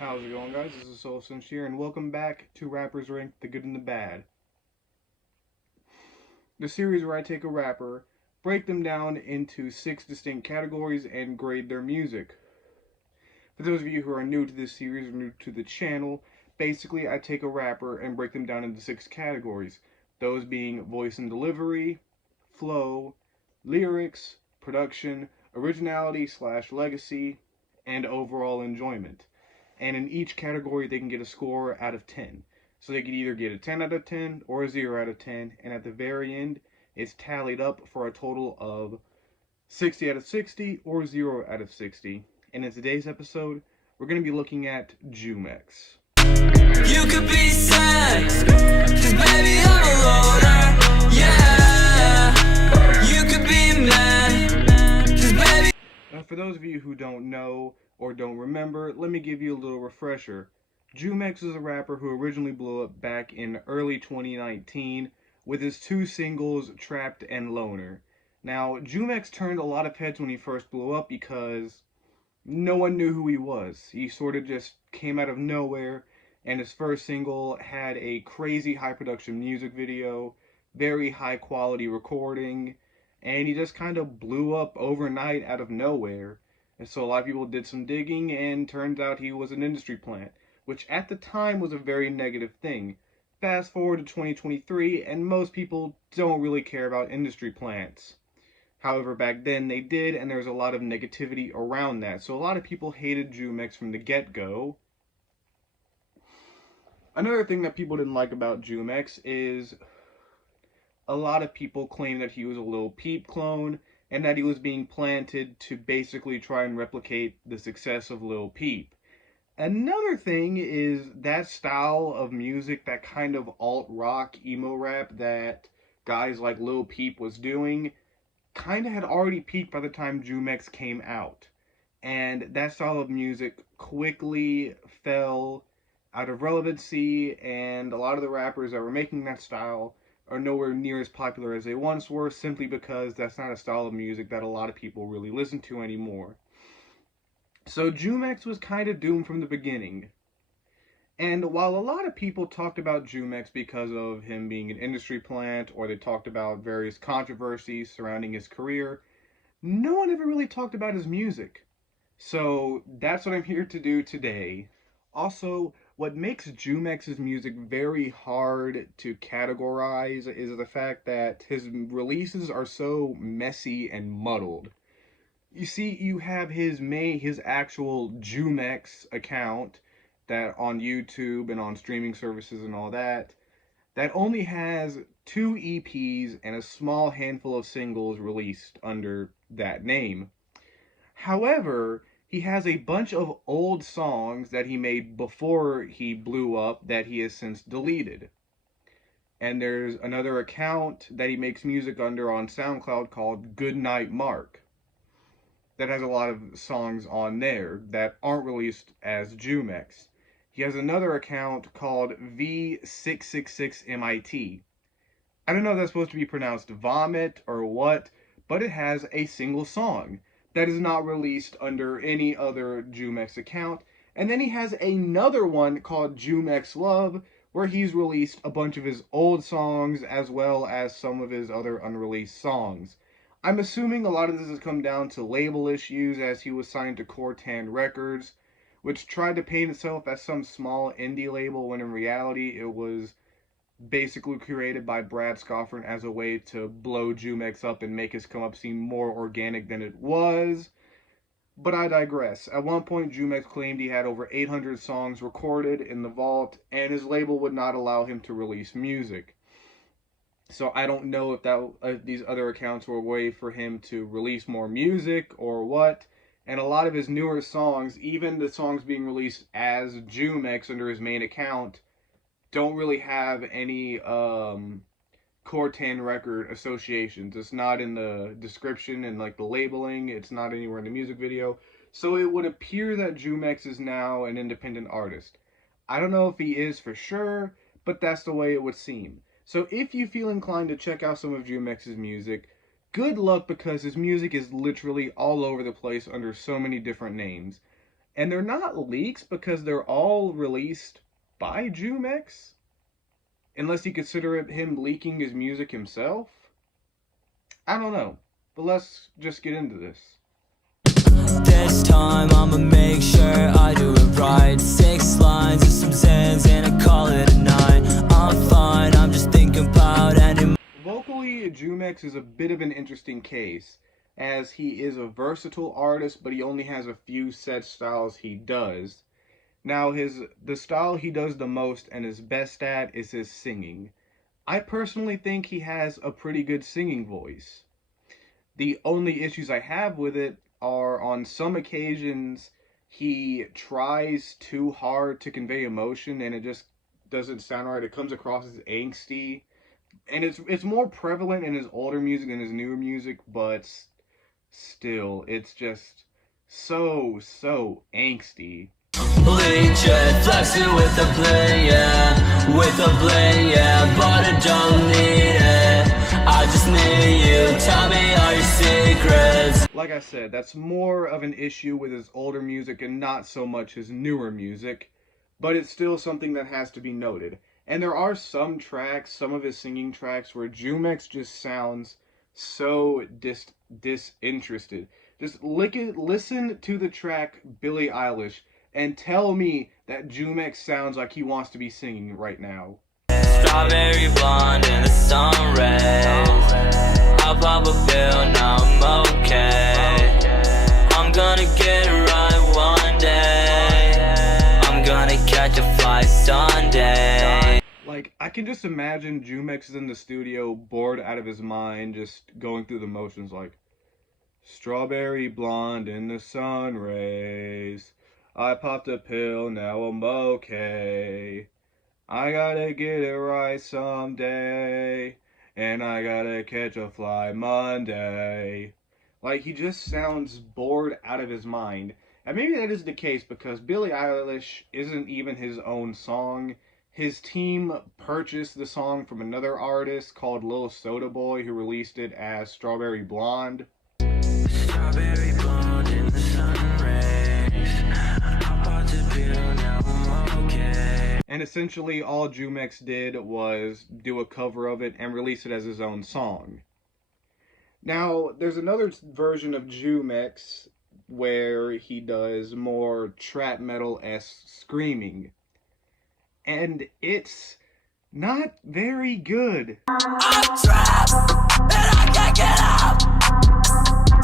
How's it going, guys? This is Soul Sincere, and welcome back to Rappers Rank the Good and the Bad, the series where I take a rapper, break them down into 6 distinct categories, and grade their music. For those of you who are new to this series or new to the channel, basically I take a rapper and break them down into 6 categories, those being voice and delivery, flow, lyrics, production, originality/legacy, and overall enjoyment. And in each category they can get a score out of 10. So they could either get a 10 out of 10 or a 0 out of 10, and at the very end it's tallied up for a total of 60 out of 60 or 0 out of 60. And in today's episode, we're going to be looking at Jumex. You could be sad, 'cause baby I'm a loner, yeah. You could be mad, 'cause baby. Now, for those of you who don't know or don't remember, let me give you a little refresher. Jumex is a rapper who originally blew up back in early 2019 with his 2 singles, Trapped and Loner. Now, Jumex turned a lot of heads when he first blew up because no one knew who he was. He sort of just came out of nowhere, and his first single had a crazy high production music video, very high quality recording, and he just kind of blew up overnight out of nowhere. And so a lot of people did some digging, and turns out he was an industry plant, which at the time was a very negative thing. Fast forward to 2023, and most people don't really care about industry plants. However, back then they did, and there was a lot of negativity around that. So a lot of people hated Jumex from the get-go. Another thing that people didn't like about Jumex is a lot of people claim that he was a Lil Peep clone, and that he was being planted to basically try and replicate the success of Lil Peep. Another thing is that style of music, that kind of alt-rock, emo rap that guys like Lil Peep was doing, kind of had already peaked by the time Jumex came out. And that style of music quickly fell out of relevancy, and a lot of the rappers that were making that style are nowhere near as popular as they once were, simply because that's not a style of music that a lot of people really listen to anymore. So Jumex was kind of doomed from the beginning. And while a lot of people talked about Jumex because of him being an industry plant, or they talked about various controversies surrounding his career, no one ever really talked about his music. So that's what I'm here to do today. Also, what makes Jumex's music very hard to categorize is the fact that his releases are so messy and muddled. You see, you have his actual Jumex account that on YouTube and on streaming services and all that only has 2 EPs and a small handful of singles released under that name. However, he has a bunch of old songs that he made before he blew up that he has since deleted. And there's another account that he makes music under on SoundCloud called Goodnight Mark that has a lot of songs on there that aren't released as Jumex. He has another account called V666MIT. I don't know if that's supposed to be pronounced vomit or what, but it has a single song that is not released under any other Jumex account. And then he has another one called Jumex Love, where he's released a bunch of his old songs as well as some of his other unreleased songs. I'm assuming a lot of this has come down to label issues, as he was signed to Cortan Records, which tried to paint itself as some small indie label when in reality it was basically created by Brad Scoffern as a way to blow Jumex up and make his come up seem more organic than it was. But I digress. At one point, Jumex claimed he had over 800 songs recorded in the vault, and his label would not allow him to release music. So I don't know if these other accounts were a way for him to release more music or what. And a lot of his newer songs, even the songs being released as Jumex under his main account, don't really have any Cortan record associations. It's not in the description and like the labeling. It's not anywhere in the music video. So it would appear that Jumex is now an independent artist. I don't know if he is for sure, but that's the way it would seem. So if you feel inclined to check out some of Jumex's music, good luck, because his music is literally all over the place under so many different names. And they're not leaks because they're all released by Jumex, unless you consider it him leaking his music himself. I don't know, but let's just get into this. This time I'ma make sure I do it right. 6 lines and some zans and I call it a night. I'm fine, I'm just thinking about ending. Vocally, Jumex is a bit of an interesting case, as he is a versatile artist, but he only has a few set styles he does. Now, the style he does the most and is best at is his singing. I personally think he has a pretty good singing voice. The only issues I have with it are on some occasions he tries too hard to convey emotion and it just doesn't sound right. It comes across as angsty. And it's more prevalent in his older music than his newer music, but still, it's just so angsty. Legit, flexing with the bling, yeah. With the bling, yeah. But I don't need it. I just need you. Tell me all your secrets. Like I said, that's more of an issue with his older music and not so much his newer music, but it's still something that has to be noted. And there are some tracks, some of his singing tracks, where Jumex just sounds so disinterested. Just listen to the track Billie Eilish and tell me that Jumex sounds like he wants to be singing right now. Strawberry blonde in the sun rays. I'll pop a pill, now I'm okay. I'm gonna get it right one day. I'm gonna catch a flight Sunday. Like, I can just imagine Jumex is in the studio, bored out of his mind, just going through the motions like, strawberry blonde in the sun rays. I popped a pill, now I'm okay. I gotta get it right someday. And I gotta catch a fly Monday. Like, he just sounds bored out of his mind. And maybe that is the case because Billie Eilish isn't even his own song. His team purchased the song from another artist called Lil Soda Boy, who released it as Strawberry Blonde. Strawberry blonde in the sun rays. I popped a pill, now I'm okay. And essentially all Jumex did was do a cover of it and release it as his own song. Now, there's another version of Jumex where he does more trap metal-esque screaming. And it's not very good. I'm trapped and I can't get out.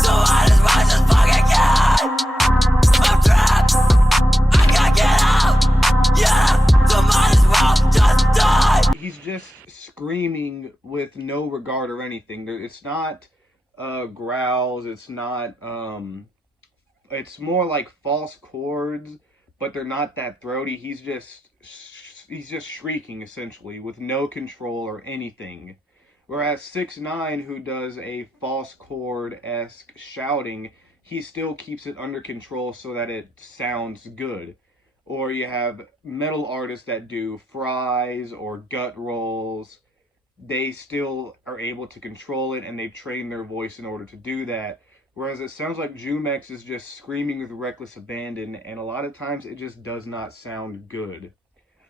So I just fucking get. I'm trapped, I can't get out. Yeah, so might as well just die. He's just screaming with no regard or anything. It's not growls, it's not it's more like false chords, but they're not that throaty. He's just shrieking essentially with no control or anything. Whereas 6ix9ine, who does a false chord-esque shouting, he still keeps it under control so that it sounds good. Or you have metal artists that do fries or gut rolls. They still are able to control it and they've trained their voice in order to do that. Whereas it sounds like Jumex is just screaming with reckless abandon, and a lot of times it just does not sound good.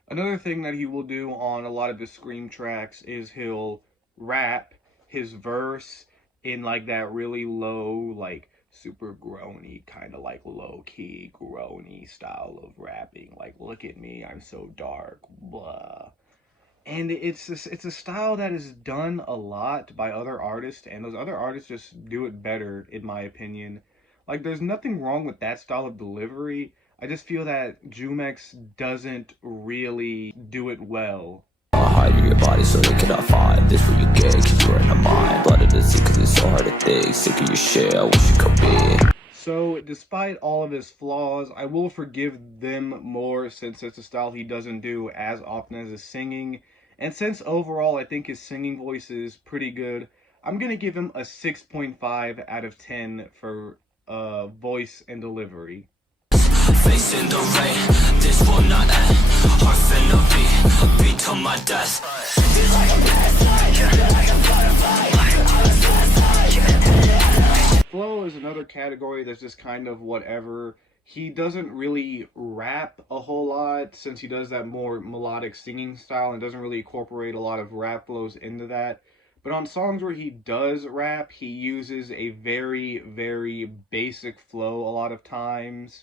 Another thing that he will do on a lot of his scream tracks is he'll rap his verse in like that really low, like super groany, kind of like low-key groany style of rapping. Like, look at me, I'm so dark, blah. And it's a style that is done a lot by other artists, and those other artists just do it better, in my opinion. Like, there's nothing wrong with that style of delivery. I just feel that Jumex doesn't really do it well. I'll hide your body so they cannot find this what you get, cause you're in the mind. Blooded and sick cause it's so hard to think. Sick of your shit, I wish you could be. So, despite all of his flaws, I will forgive them more since it's a style he doesn't do as often as his singing. And since overall I think his singing voice is pretty good, I'm gonna give him a 6.5 out of 10 for voice and delivery. Facing the rain, this will not end. Heart finna beat till my death. It's like a butterfly, like a butterfly. Flow is another category that's just kind of whatever. He doesn't really rap a whole lot since he does that more melodic singing style and doesn't really incorporate a lot of rap flows into that. But on songs where he does rap, he uses a very, very basic flow a lot of times.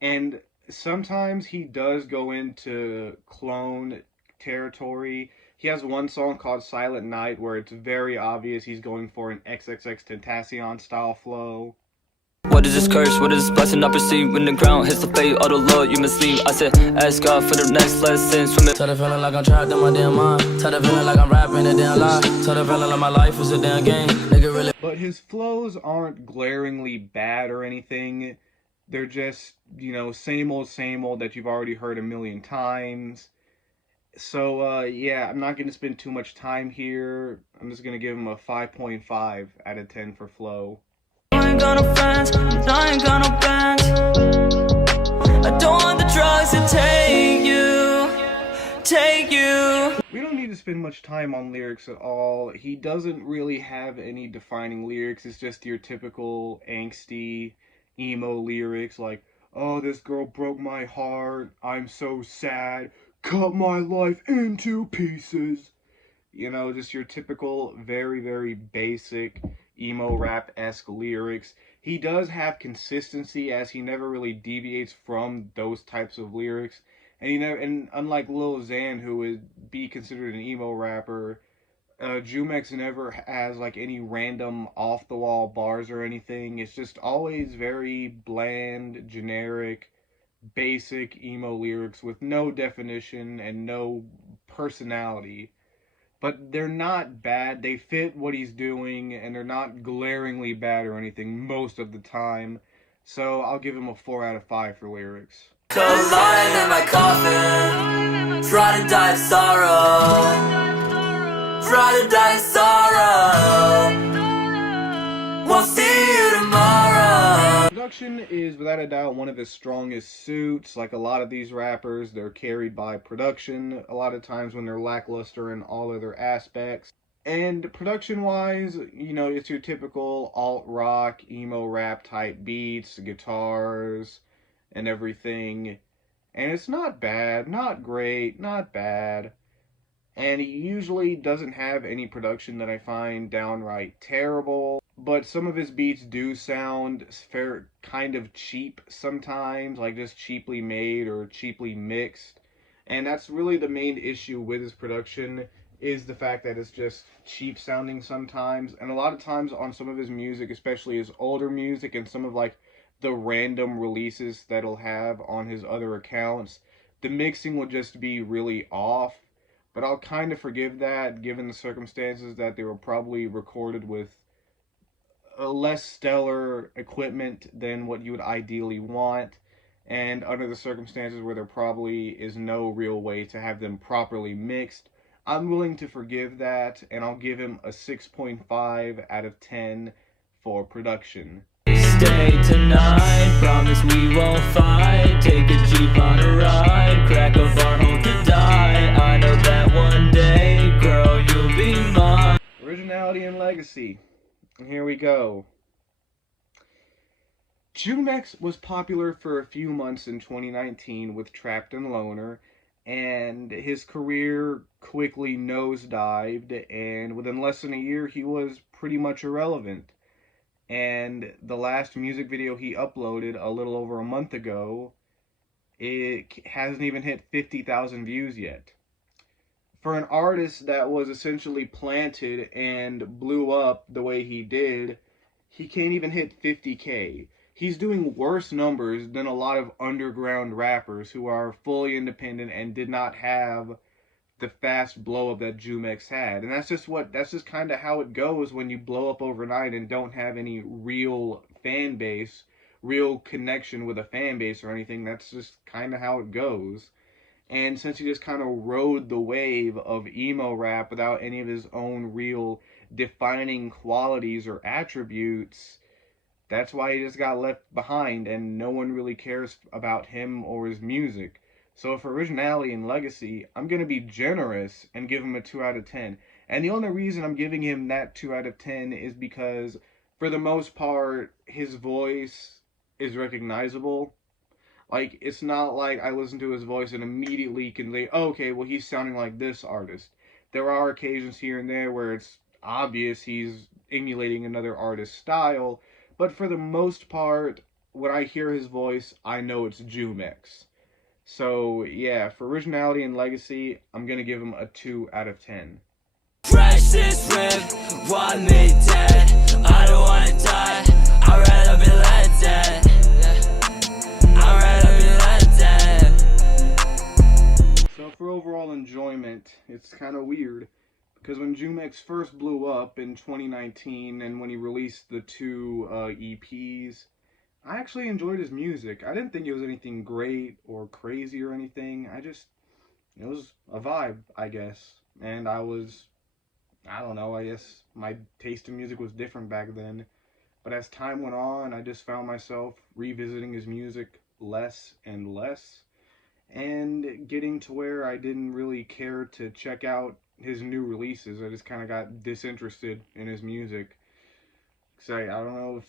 And sometimes he does go into clone territory. He has one song called Silent Night where it's very obvious he's going for an XXX Tentacion style flow. What is this curse? What is this blessing I perceive? When the ground hits the fate, oh the Lord, you mislead. I said, ask God for the next lesson. Swimming. Tell the feeling like I'm trapped in my damn mind. Tell the feeling like I'm rapping a damn lie. Tell the feeling like my life is a damn game. Nigga really. But his flows aren't glaringly bad or anything. They're just, same old that you've already heard a million times. So, yeah, I'm not going to spend too much time here. I'm just going to give him a 5.5 out of 10 for flow. I ain't got no friends, I ain't got no bands. I don't want the drugs to take you. We don't need to spend much time on lyrics at all. He doesn't really have any defining lyrics. It's just your typical angsty emo lyrics like, oh, this girl broke my heart, I'm so sad, cut my life into pieces. Just your typical very, very basic emo rap-esque lyrics. He does have consistency as he never really deviates from those types of lyrics. And unlike Lil Xan, who would be considered an emo rapper, Jumex never has like any random off the wall bars or anything. It's just always very bland, generic, basic emo lyrics with no definition and no personality. But they're not bad. They fit what he's doing, and they're not glaringly bad or anything most of the time. So I'll give him a 4 out of 5 for lyrics. So lying in my coffin, try to die of sorrow, try to die of sorrow. We'll see you tomorrow. Production is without a doubt one of his strongest suits. Like a lot of these rappers, they're carried by production a lot of times when they're lackluster in all other aspects. And production-wise, it's your typical alt-rock, emo rap type beats, guitars, and everything. And it's not bad, not great, not bad. And he usually doesn't have any production that I find downright terrible. But some of his beats do sound kind of cheap sometimes, like just cheaply made or cheaply mixed. And that's really the main issue with his production, is the fact that it's just cheap sounding sometimes. And a lot of times on some of his music, especially his older music and some of like the random releases that he'll have on his other accounts, the mixing will just be really off. But I'll kind of forgive that given the circumstances that they were probably recorded with a less stellar equipment than what you would ideally want, and under the circumstances where there probably is no real way to have them properly mixed. I'm willing to forgive that, and I'll give him a 6.5 out of 10 for production. Stay tonight, promise we won't fight. Take a Jeep on a ride, crack a bar, hope to die. I know that one day, girl, you'll be mine. Originality and legacy. Here we go. Jumex was popular for a few months in 2019 with Trapped and Loner, and his career quickly nosedived, and within less than a year he was pretty much irrelevant. And the last music video he uploaded a little over a month ago, it hasn't even hit 50,000 views yet. For an artist that was essentially planted and blew up the way he did, he can't even hit 50K. He's doing worse numbers than a lot of underground rappers who are fully independent and did not have the fast blow up that Jumex had. And that's just kind of how it goes when you blow up overnight and don't have any real fan base, real connection with a fan base or anything. That's just kind of how it goes. And since he just kind of rode the wave of emo rap without any of his own real defining qualities or attributes, that's why he just got left behind and no one really cares about him or his music. So for originality and legacy, I'm going to be generous and give him a 2 out of 10. And the only reason I'm giving him that 2 out of 10 is because, for the most part, his voice is recognizable. Like, it's not like I listen to his voice and immediately can say, oh, okay, well, he's sounding like this artist. There are occasions here and there where it's obvious he's emulating another artist's style, but for the most part, when I hear his voice, I know it's Jumex. So, yeah, for originality and legacy, I'm going to give him a 2 out of 10. Precious whip, want me dead. I don't wanna die. I'd rather be let dead. I'd rather be let dead. So for overall enjoyment, it's kind of weird. Because when Jumex first blew up in 2019 and when he released the 2 EPs, I actually enjoyed his music. I didn't think it was anything great or crazy or anything. It was a vibe, I guess. And I don't know, I guess my taste in music was different back then. But as time went on, I just found myself revisiting his music less and less, and getting to where I didn't really care to check out his new releases. I just kind of got disinterested in his music. Cause I don't know if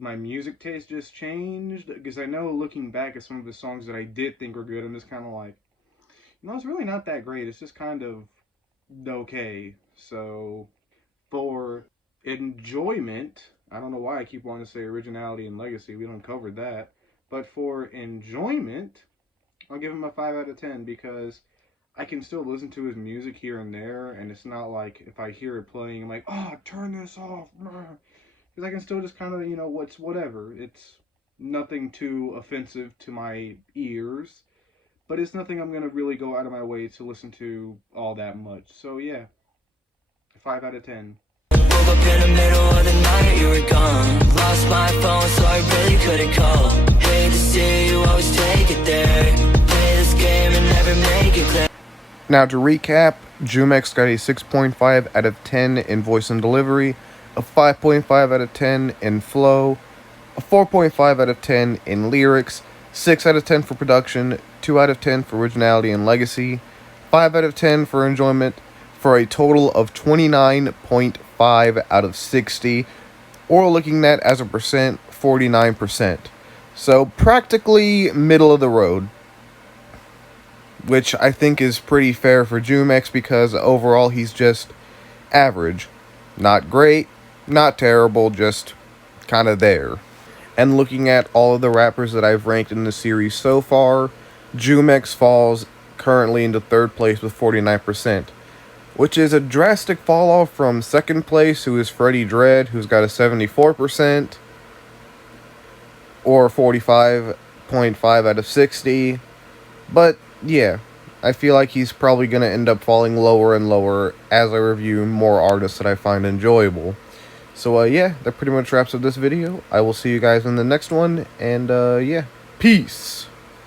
my music taste just changed. Because I know looking back at some of the songs that I did think were good, I'm just kind of like, it's really not that great. It's just kind of okay. So for enjoyment, I don't know why I keep wanting to say originality and legacy. We don't cover that. But for enjoyment, I'll give him a 5 out of 10 because I can still listen to his music here and there, and it's not like if I hear it playing, I'm like, oh, turn this off. Because I can still just kind of, whatever. It's nothing too offensive to my ears, but it's nothing I'm going to really go out of my way to listen to all that much. So, yeah, 5 out of 10. Woke up in the middle of the night, you were gone. Lost my phone, so I really couldn't call. Hate to see you always take it there. Play this game and never make it clear. Now to recap, Jumex got a 6.5 out of 10 in voice and delivery, a 5.5 out of 10 in flow, a 4.5 out of 10 in lyrics, 6 out of 10 for production, 2 out of 10 for originality and legacy, 5 out of 10 for enjoyment, for a total of 29.5 out of 60, or looking at as a percent, 49%. So practically middle of the road, which I think is pretty fair for Jumex because overall he's just average. Not great, not terrible, just kind of there. And looking at all of the rappers that I've ranked in the series so far, Jumex falls currently into third place with 49%, which is a drastic fall off from second place, who is Freddie Dredd, who's got a 74%, or 45.5 out of 60, but yeah, I feel like he's probably going to end up falling lower and lower as I review more artists that I find enjoyable. So, yeah, that pretty much wraps up this video. I will see you guys in the next one, and, yeah, peace!